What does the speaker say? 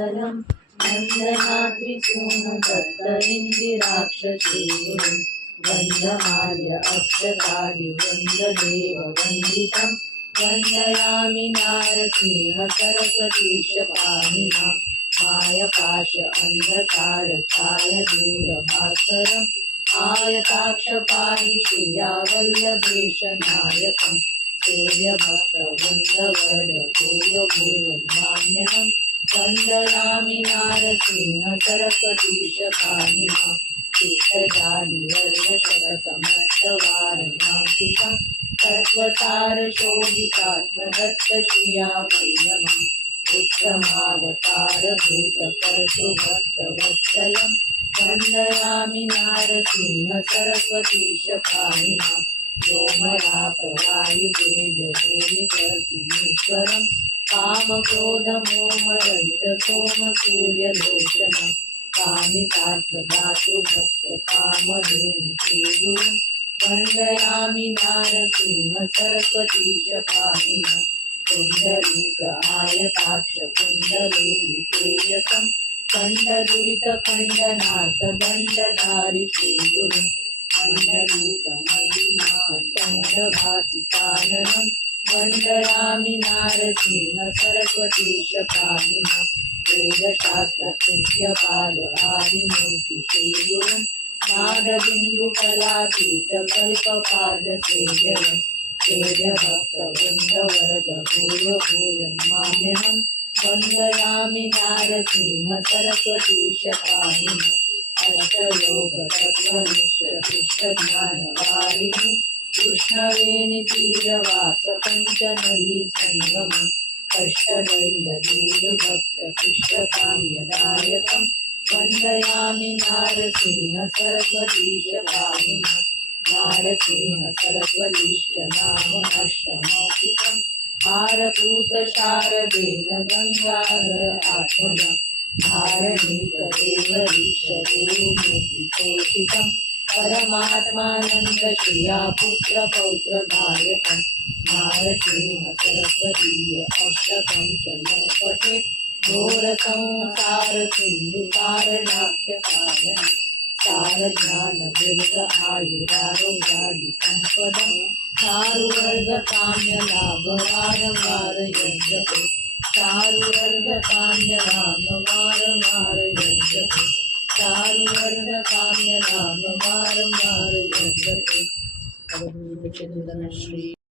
वत्सलं वन्दनाद्रिसूनु दत्त इन्दिराक्षसेतुं वन्दमाल्य अक्षतादिवृन्ददेववन्दितं वन्दयामि नारसिंह सरस्वतीश पाणिना मायपाश अन्धकारछायदूरभास्करम् आयताक्षपाणि श्रियावल्लभेश नायकं सेव्यभक्तवृन्दवरद भूयो भूयमान्यहं वन्दयामि नारसिंह सरस्वतीश पाणिना तीर्थजादिवर्गशतकमट्टवारणाङ्कितं तत्त्वसारशोभितात्मदत्तश्रियावल्लभम् उत्तमावतारभूतकर्तृभक्तवत्सलं वन्दयामि नारसिंह सरस्वतीश पाणिना व्योमरापवायुतेजभूमिकर्तुमीश्वरं कामक्रोधमोहरहित सोमसूर्यलोचनं कामितार्थदातृभक्तकामधेनुसेवितं वन्दयामि नारसिंह सरस्वतीश पाणिना पुण्डरीक आयताक्ष कुण्डलेन्दुतेजसं खण्डदुरितखण्डनाथदण्डधारि श्रीगुरुं मण्डलीकमलिनाथदभासिताननं वन्दयामि नारसिंह सरस्वतीश पाणिना वेदशास्त्रसिद्ध्यपाद आदिमूर्ति श्रीगुरुं नादबिन्दुकलातीतकल्पपादसेव्यम् सेव्यभक्तवृन्दवरद भूयो भूयमान्यहं वन्दयामि नारसिंह सरस्वतीश पाणिना अष्टयोगतत्त्वनिष्ठकृष्णज्ञानवारिधिं कृष्णवेणीतीरवासपञ्चनदीसङ्गमं कष्टदैर्यदेवभक्तकृष्णकाम्यदायकं वन्दयामि नारसिंह सरस्वतीश पाणिना नारसिंह सरस्वतीश्च नाम अष्टमौकिकं हारपूतशारदेन गङ्गाधर आत्मजं धारणीकदेवरीशगुरुमूर्तिपोषितं परमात्मानन्दश्रिया पुत्रपौत्रदायकं नारसिंह सरस्वतीय अष्टकं च नो पठेत् घोरसंसारसिन्धुतारणाख्यसारणं सारज्ञानदीर्घ आयुरारोग्यादिसम्पदं चारुवर्गकाम्यलाभवारवारयजते चारुवर्गकाम्यलाभवारवारयजते चारुवर्गकाम्यलाभवारवारयजते श्री